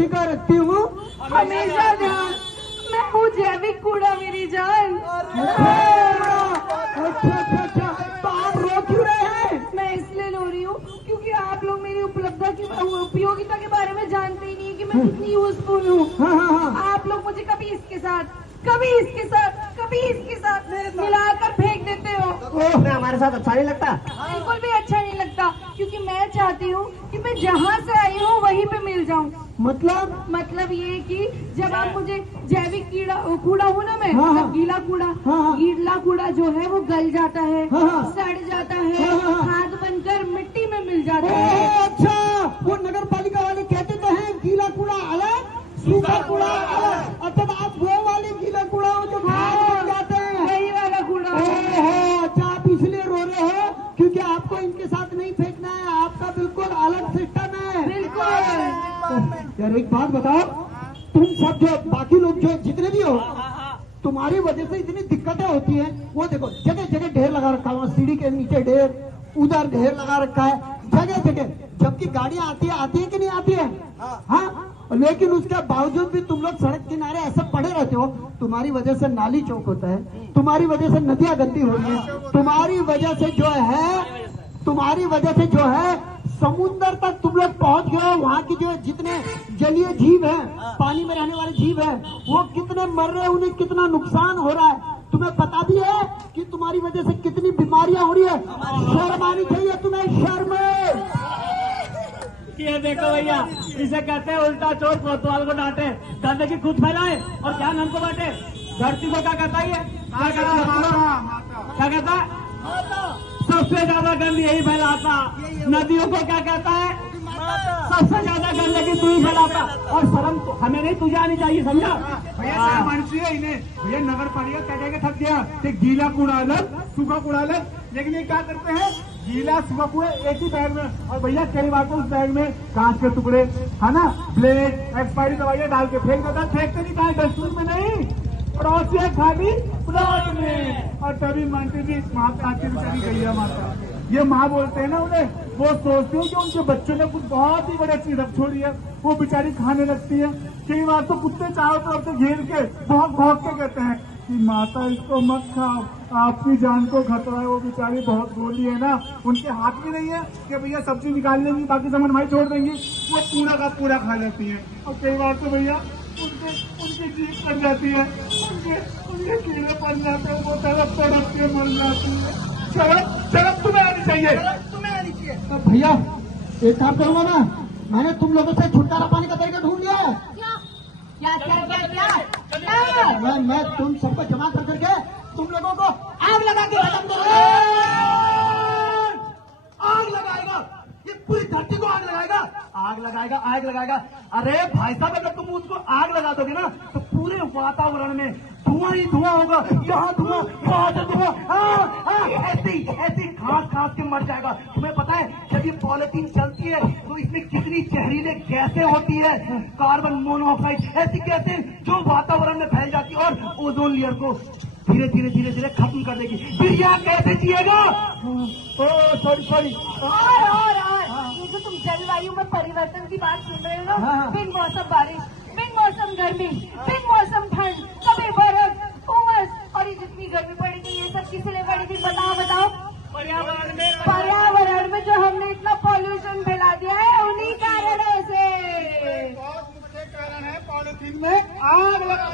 Safety का रखती हूँ हमेशा ध्यान। मैं हूँ जैविक कूड़ा मेरी जान। अच्छा, तो आप रो क्यों रहे हैं? मैं इसलिए रो रही हूँ क्योंकि आप लोग मेरी उपयोगिता के बारे में जानते ही नहीं है कि मैं कितनी यूजफुल हूँ। हाँ। आप लोग मुझे कभी इसके साथ, कभी इसके साथ, कभी इसके साथ मिलाकर फेंक देते हो। हमारे साथ अच्छा नहीं लगता? बिल्कुल भी अच्छा नहीं लगता, क्योंकि मैं चाहती हूँ कि मैं जहाँ से आई हूँ वहीं पे मिल जाऊँ। मतलब ये कि जब आप मुझे जैविक कूड़ा हूँ ना मैं, मतलब गीला कूड़ा जो है वो गल जाता है, सड़ जाता है, खाद बनकर मिट्टी में मिल जाता है। अच्छा, वो नगर पालिका वाले कहते तो हैं गीला कूड़ा अलग, सूखा कूड़ा अलग। अच्छा, आप वो वाले गीला कूड़ा हो जो खाद बन जाते हैं, वही वाला कूड़ा। अच्छा, आप इसलिए रो रहे हो क्योंकि आपको इनके साथ नहीं फेंकना है, आपका बिल्कुल अलग सिस्टम है। बिल्कुल। यार एक बात बताओ, तुम सब जो बाकी लोग जो जितने भी हो, तुम्हारी वजह से इतनी दिक्कतें होती हैं। वो देखो जगह जगह ढेर लगा रखा है, सीढ़ी के नीचे ढेर, उधर ढेर लगा रखा है, जगह जगह। जबकि गाड़ियां आती है कि नहीं आती है? हाँ, लेकिन उसके बावजूद भी तुम लोग सड़क किनारे ऐसे पड़े रहते हो। तुम्हारी वजह से नाली चौक होता है, तुम्हारी वजह से नदियां गंदी हो रही है, तुम्हारी वजह से जो है समुद्र तक तुम लोग पहुंच गए हो। वहाँ की जो जितने जलीय जीव हैं, पानी में रहने वाले जीव हैं, वो कितने मर रहे हैं, उन्हें कितना नुकसान हो रहा है। तुम्हें पता भी है कि तुम्हारी वजह से कितनी बीमारियां हो रही है। शर्म आनी चाहिए तुम्हें, शर्म। ये देखो भैया, इसे कहते हैं उल्टा चोर कोतवाल को डांटे, गंदगी खुद फैलाए और ज्ञान हमको बांटे। धरती को क्या कहता है? क्या कहता है? सबसे ज्यादा गंद यही फैलाता। नदियों को क्या कहता है? सबसे ज्यादा गंदगी तू ही फैलाता। और शर्म तो हमें नहीं, तुझे आनी चाहिए, समझा? भैया इन्हें भैया नगर पालिका कह के थक गया कि गीला कूड़ा अलग, सूखा कूड़ा अलग। लेकिन ये क्या करते हैं, गीला सूखा कूड़ा एक ही बैग में, और भैया कई बार तो उस बैग में कांच के टुकड़े, है ना, ब्लेड, एक्सपायरी दवाइयां डाल के फेंक देता। फेंकते नहीं, कहा डस्टबिन में नहीं, पड़ोसी खाली प्लॉट में। और तभी मानती जी वहां पे आके बेचारी गैया माता, ये माँ बोलते हैं ना उन्हें, वो सोचती है कि उनके बच्चों ने कुछ बहुत ही बड़े चीज रख छोड़ी है, वो बेचारी खाने लगती है। कई बार तो कुत्ते चारों तरफ से घेर के बहुत भौंक के कहते हैं कि माता इसको मत खाओ, आपकी जान को खतरा है। वो बेचारी बहुत गोली है ना, उनके हाथ में नहीं है कि भैया सब्जी निकाल लेंगी, बाकी सामान भाई छोड़ देंगी, वो पूरा का पूरा खा लेती है। और कई बार तो भैया उनकी जीभ कट जाती है, उनके कीड़े पड़ जाते हैं, वो तड़प के मर जाती है। शर्म तुम्हें आनी चाहिए। तो भैया एक काम करूंगा ना, मैंने तुम लोगों से छुटकारा पाने का तरीका ढूंढ लिया है। क्या? मैं तुम सबको जमा कर करके तुम लोगों को आग लगा के खत्म करूंगा। आग लगाएगा, ये पूरी धरती को आग लगाएगा। अरे भाई साहब, अगर तुम उसको आग लगा दोगे ना तो पूरे वातावरण में धुआं ही धुआं होगा। यहाँ धुआं, वहाँ से धुआं, ऐसी खास के मर जाएगा। तुम्हें पता है जब ये पॉलिथीन चलती है तो इसमें कितनी जहरीले गैसें होती है, कार्बन मोनोऑक्साइड, ऐसी गैसें जो वातावरण में फैल जाती है और ओजोन लेयर को धीरे धीरे खत्म कर देगी। फिर यहाँ कैसे जिएगा? सॉरी। और ये जो तुम जलवायु में परिवर्तन की बात सुन रहे हो ना, बिन मौसम बारिश, बिन मौसम गर्मी, बिन मौसम ठंड, कभी बर्फ, उमस, और ये जितनी गर्मी पड़ेगी ये सब किस लिए पड़ेगी? बताओ। पर्यावरण में जो हमने इतना पॉल्यूशन फैला दिया है, उन्हीं कारण से। कारण है पॉलिथीन में आग लगा।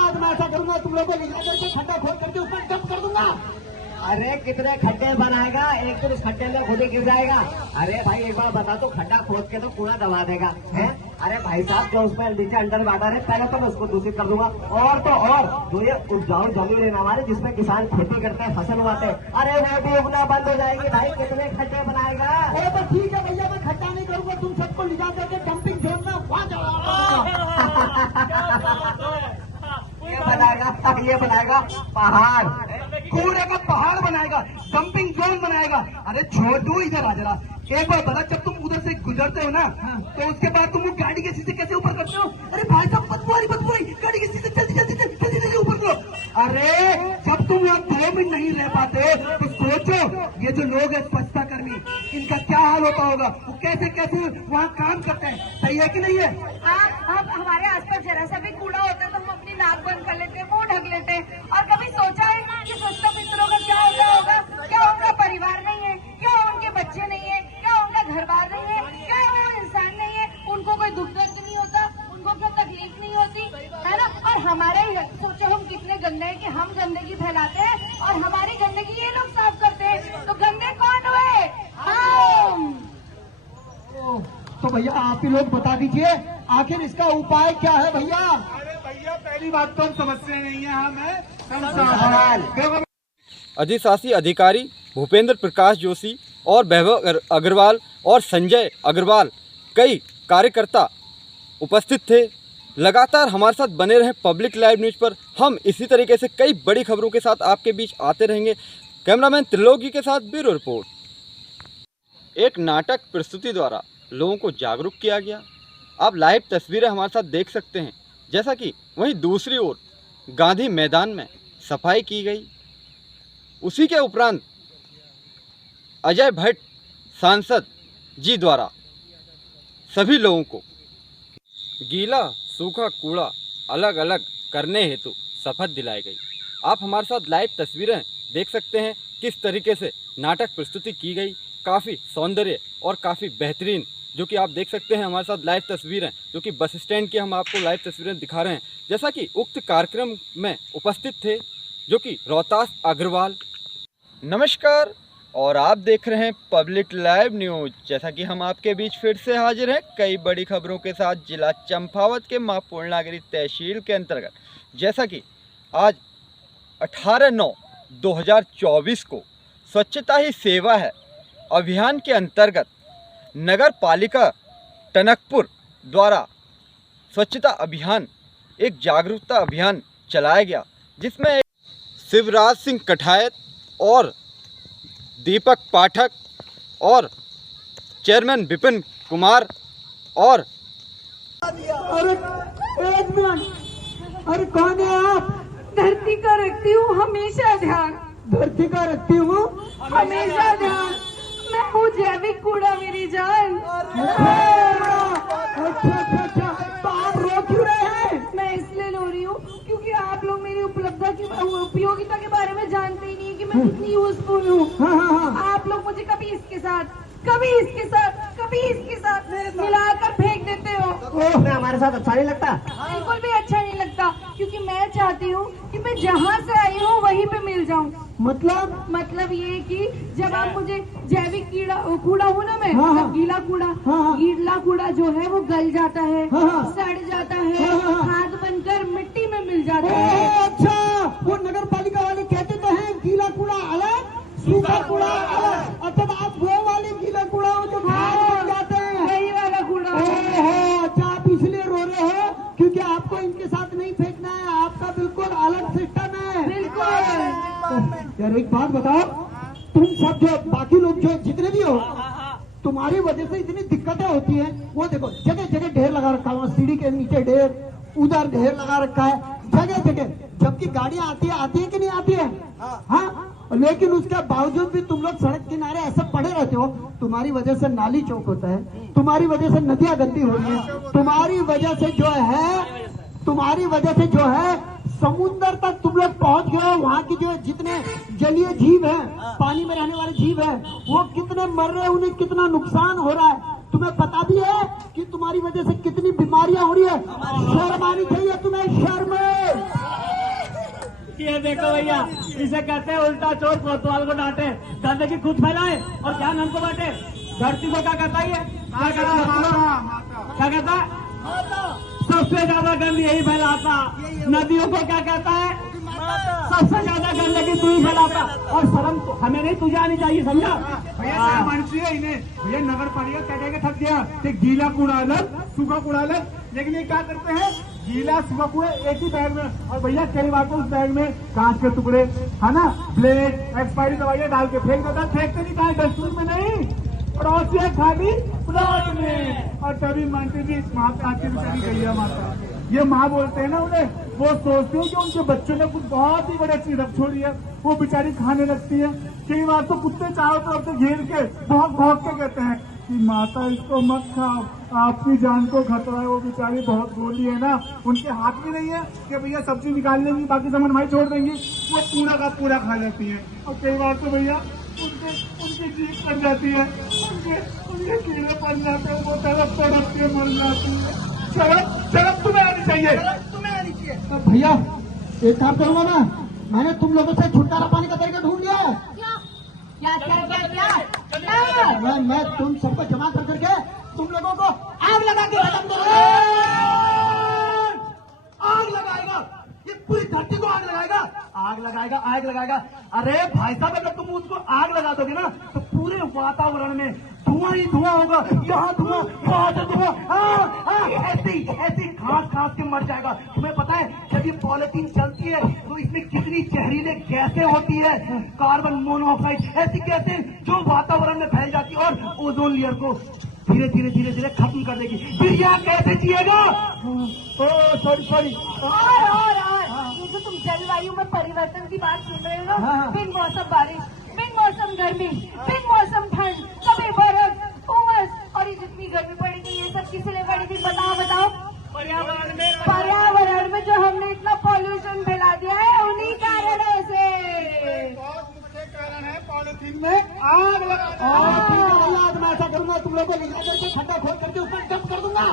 आज मैं ऐसा करूंगा, तुम लोगों को ले जाकर के खड्डा खोद करके उसमें डंप कर दूंगा। अरे कितने खड्डे बनाएगा, एक दिन इस खड्डे में खुद ही गिर जाएगा। अरे भाई एक बार बता, तो खड्डा खोद के तो पूरा दबा देगा है? अरे भाई साहब, जो उसमें नीचे अंडर वाटर है, पहले तो मैं उसको दूषित कर दूंगा। और तो और जो ये उपजाऊ जमीन है हमारे, जिसमें किसान खेती करते हैं, फसल उगाते हैं, अरे वो भी उगना बंद हो जाएगी। भाई कितने खड्डे बनाएगा? अरे तो ठीक है भैया, मैं खड्डा नहीं करूंगा, तुम सबको ले जा करके डंपिंग जोन में वहां ये बनाएगा पहाड़, कूड़े का पहाड़ बनाएगा, डंपिंग जोन बनाएगा। अरे छोटू इधर आ जरा, एक बार बता, जब तुम उधर से गुजरते हो ना तो उसके बाद तुम वो गाड़ी के शीशे कैसे ऊपर करते हो? अरे भाई साहब, बदबू आ रही, गाड़ी के शीशे जल्दी ऊपर करो। अरे जब तुम यहाँ 2 मिनट नहीं रह पाते तो सोचो ये जो लोग है स्वच्छता कर्मी, इनका क्या हाल होता होगा, वो कैसे कैसे वहाँ काम करते हैं, सही है कि नहीं है? अब हमारे आसपास जरा सा भी कूड़ा होता है तो हम अपनी नाक बंद कर लेते हैं, मुंह ढक लेते हैं। और कभी सोचा है कि स्वच्छता मित्रों का क्या होता होगा? क्या उनका परिवार नहीं है? क्या उनके बच्चे नहीं है? क्या उनका घर बार नहीं है? क्या वो इंसान नहीं है? उनको कोई दुख दर्द नहीं होता? उनको क्या तकलीफ नहीं होती है ना? और हमारे सोचो हम कितने गंदे हैं कि हम गंदगी फैलाते हैं और हमारी गंदगी ये लोग साफ करते हैं, तो गंदे कौन हुए? हम। तो भैया आप ही लोग बता दीजिए आखिर इसका उपाय क्या है भैया? अरे भैया पहली बात तो हम समझते नहीं है, हमें संसाधन अधिशासी अधिकारी भूपेंद्र प्रकाश जोशी और वैभव अग्रवाल और संजय अग्रवाल कई कार्यकर्ता उपस्थित थे। लगातार हमारे साथ बने रहे पब्लिक लाइव न्यूज़ पर। हम इसी तरीके से कई बड़ी खबरों के साथ आपके बीच आते रहेंगे। कैमरामैन त्रिलोकी के साथ ब्यूरो रिपोर्ट। एक नाटक प्रस्तुति द्वारा लोगों को जागरूक किया गया। आप लाइव तस्वीरें हमारे साथ देख सकते हैं। जैसा कि वहीं दूसरी ओर गांधी मैदान में सफाई की गई। उसी के उपरांत अजय भट्ट सांसद जी द्वारा सभी लोगों को गीला सूखा कूड़ा अलग अलग करने हेतु शपथ दिलाई गई। आप हमारे साथ लाइव तस्वीरें देख सकते हैं किस तरीके से नाटक प्रस्तुति की गई। काफ़ी सौंदर्य और काफ़ी बेहतरीन, जो कि आप देख सकते हैं हमारे साथ लाइव तस्वीरें, जो कि बस स्टैंड की हम आपको लाइव तस्वीरें दिखा रहे हैं। जैसा कि उक्त कार्यक्रम में उपस्थित थे जो कि रोहतास अग्रवाल। नमस्कार, और आप देख रहे हैं पब्लिक लाइव न्यूज़। जैसा कि हम आपके बीच फिर से हाजिर हैं कई बड़ी खबरों के साथ जिला चंपावत के मां पूर्णागिरी तहसील के अंतर्गत। जैसा कि आज 18/9/2024 को स्वच्छता ही सेवा है अभियान के अंतर्गत नगर पालिका टनकपुर द्वारा स्वच्छता अभियान, एक जागरूकता अभियान चलाया गया, जिसमें शिवराज सिंह कठायत और दीपक पाठक और चेयरमैन विपिन कुमार और अरे एक मिनट, अरे कौन है आप? धरती का रखती हूँ हमेशा ध्यान, धरती का रखती हूँ हमेशा ध्यान। मैं हूँ जैविक कूड़ा मेरी जान। अच्छा, तो आप रो क्यों रहे हैं? मैं इसलिए रो रही हूँ क्योंकि आप लोग मेरी उपयोगिता के बारे में जानते ही नहीं कि मैं कितनी यूजफुल हूँ। हाँ। आप लोग मुझे कभी इसके साथ, कभी इसके साथ, कभी इसके साथ मिलाकर फेंक देते हो। हमारे साथ अच्छा नहीं लगता? बिल्कुल भी अच्छा नहीं लगता, क्योंकि मैं चाहती हूँ कि मैं जहाँ से आई हूँ वहीं पे मिल जाऊँ। मतलब ये कि जब आप मुझे जैविक कूड़ा हूँ ना मैं, हाँ। मतलब गीला कूड़ा जो है वो गल जाता है, सड़ जाता है, खाद बनकर मिट्टी में मिल जाता है। अच्छा, वो नगर पालिका वाले कहते तो हैं गीला कूड़ा अलग, सूखा कूड़ा अलग। अच्छा, तो आप वो वाले गीला कूड़ा हो जो खाद बन जाते हैं, वही वाला कूड़ा। अच्छा, आप इसलिए रो रहे हो क्योंकि आपको इनके साथ नहीं फेंकना है, आपका बिल्कुल अलग सिस्टम है। बिल्कुल। यार एक बात बताओ, तुम सब जो बाकी लोग जो जितने भी हो, तुम्हारी वजह से इतनी दिक्कतें होती हैं। वो देखो जगह जगह ढेर लगा रखा है, सीढ़ी के नीचे ढेर, उधर ढेर लगा रखा है, जगह जगह। जबकि गाड़ियां आती है कि नहीं आती है? हाँ, लेकिन उसके बावजूद भी तुम लोग सड़क किनारे ऐसे पड़े रहते हो। तुम्हारी वजह से नाली चौक होता है, तुम्हारी वजह से नदियां गंदी हो रही है, तुम्हारी वजह से जो है समुद्र तक तुम लोग पहुंच गए हो। वहाँ की जो जितने जलीय जीव हैं, पानी में रहने वाले जीव हैं, वो कितने मर रहे हैं, उन्हें कितना नुकसान हो रहा है। तुम्हें पता भी है कि तुम्हारी वजह से कितनी बीमारियां हो रही है। शर्म आनी चाहिए तुम्हें, शर्म। ये देखो भैया, इसे कहते हैं उल्टा चोर कोतवाल को डांटे, गंदगी खुद फैलाए और ज्ञान हमको बांटे। धरती को क्या कहता है? क्या कहता है? सबसे ज्यादा गंद यही फैलाता। नदियों को क्या कहता है? सबसे ज्यादा गंदगी तू ही फैलाता। और शर्म तो हमें नहीं, तुझे आनी चाहिए, समझा? भैया इन्हें भैया नगर पालिका कह के थक गया कि गीला कूड़ा अलग, सूखा कूड़ा अलग। लेकिन ये क्या करते हैं, गीला सूखा कूड़ा एक ही बैग में। और भैया कई बार तो उस बैग में कांच के टुकड़े, है ना, ब्लेड, एक्सपायरी दवाइयां डाल के फेंक देता। फेंकते नहीं, कहा डस्टबिन में नहीं, पड़ोसी खाली प्लॉट में। और तभी मानती जी वहाँ पे आके बेचारी गई है माता। ये माँ बोलते हैं ना उन्हें, वो सोचते हैं कि उनके बच्चों ने कुछ बहुत ही बड़े चीज रख छोड़ी है, वो बेचारी खाने लगती है। कई बार तो कुत्ते चारों तरफ से घेर के भौंक भौंक के कहते हैं कि माता इसको मत खाओ, आपकी जान को खतरा है। वो बेचारी बहुत गोली है ना, उनके हाथ में नहीं है कि भैया सब्जी निकाल लेंगी बाकी सामान हमारी छोड़ देंगी, वो पूरा का पूरा खा जाती है। और कई बार तो भैया उनकी जीभ कट जाती है, उनके कीड़े पड़ जाते हैं, वो तड़प के मर जाती है। शर्म तुम्हें आनी चाहिए। तो भैया एक काम करूंगा मैंने तुम लोगों से छुटकारा पाने का तरीका ढूंढ लिया है। क्या मैं तुम सबको जमा कर करके तुम लोगों को आग लगा के खत्म करूंगा। आग लगाएगा, ये पूरी धरती को आग लगाएगा, आग लगाएगा। अरे भाई साहब, अगर तुम उसको आग लगा दोगे ना तो पूरे वातावरण में धुआं ही धुआं होगा, यहाँ धुआं वहां से धुआं, ऐसी खास के मर जाएगा। तुम्हें पता है जब ये पॉलिथीन चलती है तो इसमें कितनी जहरीले गैसें होती है, कार्बन मोनोऑक्साइड, ऐसी गैसें जो वातावरण में फैल जाती है और ओजोन लेयर को धीरे धीरे खत्म कर देगी। फिर यहाँ कैसे जिएगा? सॉरी और ये जो तुम जलवायु में परिवर्तन की बात सुन रहे हो ना, बिन मौसम बारिश, बिन मौसम गर्मी, बिन मौसम ठंड, कभी बर्फ, उमस, और ये जितनी गर्मी पड़ेगी ये सब किस लिए पड़ी थी? बताओ। पर्यावरण में जो हमने इतना पॉल्यूशन फैला दिया है उन्हीं कारणों से। मुख्य कारण है पॉलिथीन में आग लगा। आज मैं ऐसा करूंगा, तुम लोगों को ले करके खड्डा खोद करके ऊपर डंप कर दूंगा।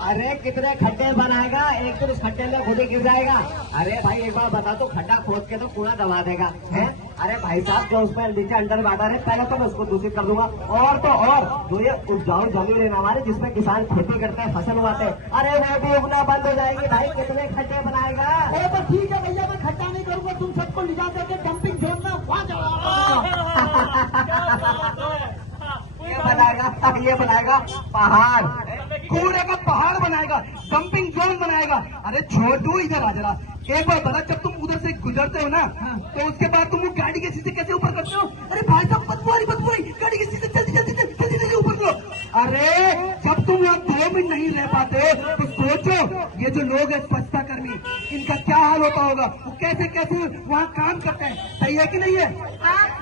अरे कितने खड्डे बनाएगा, एक तो इस खड्डे में खुद ही गिर जाएगा। अरे भाई एक बार बता, तो खड्डा खोद के तो कूड़ा दबा देगा है? अरे भाई साहब, जो उसमें नीचे अंडर वाटर है पहले तो मैं उसको दूषित कर दूंगा, और तो और जो ये उपजाऊ जमीन है हमारे जिसमें किसान खेती करते हैं, फसल उगाते हैं, अरे वो भी उगना बंद हो जाएगी। भाई कितने खड्डे बनाएगा? अरे तो ठीक है भैया, मैं खड्डा नहीं करूंगा, तुम सबको ले जा करके डंपिंग जोन में वहां ये बनाएगा पहाड़, कूड़े का पहाड़ बनाएगा, डंपिंग जोन बनाएगा। अरे छोटू इधर आ जरा, एक बार बता, जब तुम उधर से गुजरते हो ना तो उसके बाद तुम वो गाड़ी के शीशे कैसे ऊपर करते हो? अरे भाई साहब, बदबू आ रही, गाड़ी के शीशे जल्दी ऊपर करो। अरे जब तुम यहाँ 2 मिनट नहीं रह पाते तो सोचो ये जो लोग है स्वच्छता कर्मी, इनका क्या हाल होता होगा, वो कैसे वहाँ काम करते हैं। सही है कि नहीं है?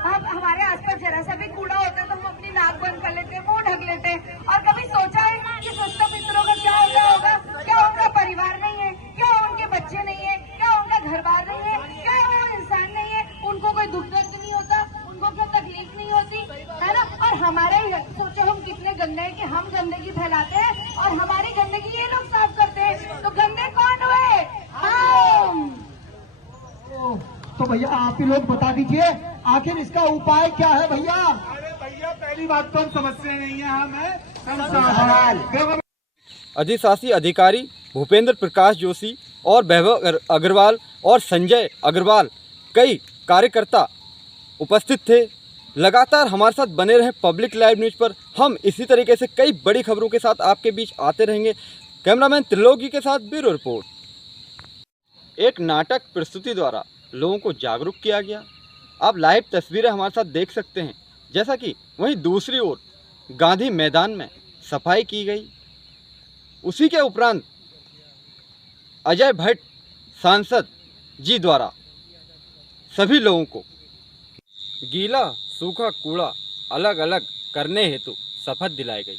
अब हमारे आसपास जरा सा भी कूड़ा होता है तो हम अपनी नाक बंद कर लेते हैं, मुंह ढक लेते हैं। और कभी सोचा है कि स्वच्छता मित्रों का क्या होगा? क्या उनका परिवार नहीं है? क्या उनके बच्चे नहीं है? क्या उनका घर बार नहीं है? क्या वो इंसान नहीं है? उनको कोई दुख दर्द नहीं होता? उनको क्या तकलीफ नहीं होती है ना? और हमारे सोचो हम कितने गंदे हैं कि हम गंदगी फैलाते हैं और हमारी गंदगी ये लोग साफ करते हैं, तो गंदे कौन हुए? हम। तो भैया आप ही लोग बता दीजिए आखिर इसका उपाय क्या है भैया? अरे भैया पहली बात तो हम समझते नहीं है, हमें अधिशासी अधिकारी भूपेंद्र प्रकाश जोशी और वैभव अग्रवाल और संजय अग्रवाल, कई कार्यकर्ता उपस्थित थे। लगातार हमारे साथ बने रहें पब्लिक लाइव न्यूज़ पर। हम इसी तरीके से कई बड़ी खबरों के साथ आपके बीच आते रहेंगे। कैमरामैन त्रिलोकी के साथ ब्यूरो रिपोर्ट। एक नाटक प्रस्तुति द्वारा लोगों को जागरूक किया गया। आप लाइव तस्वीरें हमारे साथ देख सकते हैं, जैसा कि वहीं दूसरी ओर गांधी मैदान में सफाई की गई। उसी के उपरांत अजय भट्ट सांसद जी द्वारा सभी लोगों को गीला सूखा कूड़ा अलग अलग करने हेतु शपथ दिलाई गई।